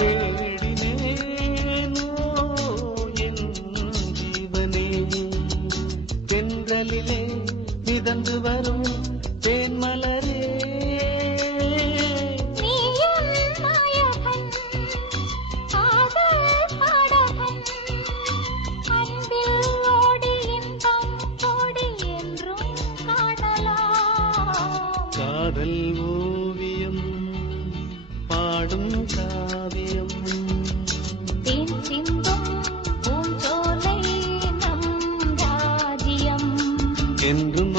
தேடினேனோ என் ஜீவனே தென்றலிலே மிதந்து வரும் தேன்மலரே காதல் ஓவியம் பாடும் காவியம் தேன் சிந்தும் பூஞ்சோலை நம் ராஜ்யம் என்றும்